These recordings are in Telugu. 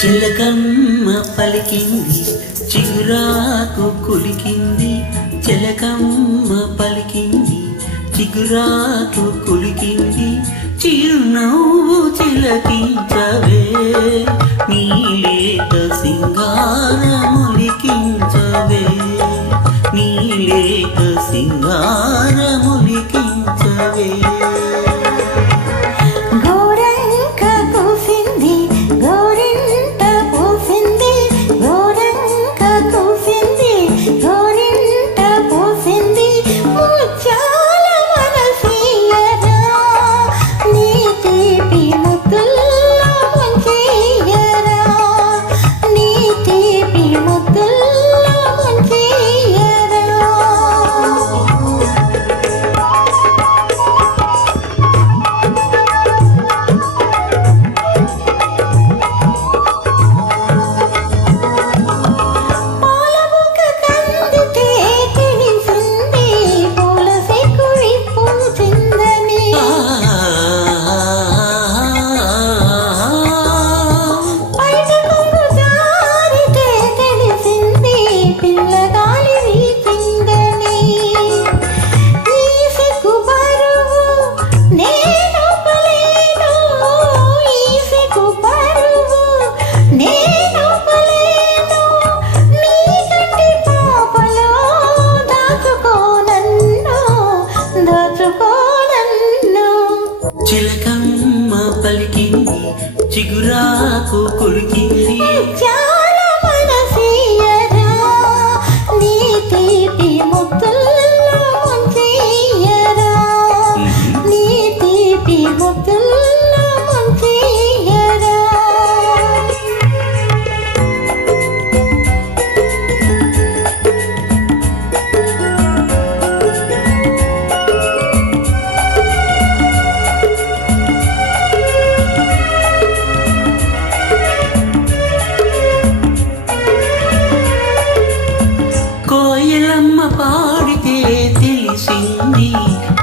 చిలకమ్మ పలికింది చిగురాకు కులికింది, చిలకమ్మ పలికింది చిగురాకు కులికింది, చిరునవ్వు చిలకించవే నీలేత సింగారములికించవే, నీలేత సింగారములికించవే. చిలకమ్మ పలికింది చిగురాకు కులికింది, చాలా మనసియరా నీ తీపి ముద్దుల్లో ముంచెయ్యరా, నీ తీపి ముద్దుల్లో ముంచెయ్యరా. కోయిలమ్మ పాడితే తెలిసింది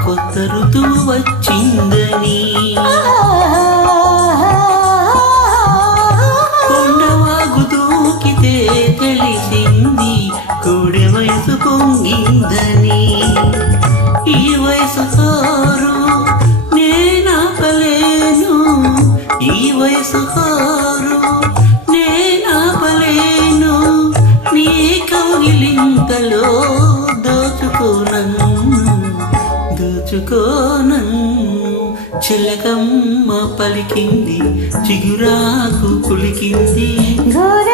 కొత్త ఋతువు వచ్చిందని, కొండవాగు దూకితే తెలిసింది కోడె వయసు పొంగిందని, ఈ వయసు హారు నేనాపలేను, ఈ వయసు హారు నేనాపలేను, నీ కౌగిలింతలో దోచుకోనన్ను దోచుకోనన్ను. చిలకమ్మ పలికింది చిగురాకు కులికింది, ఘోర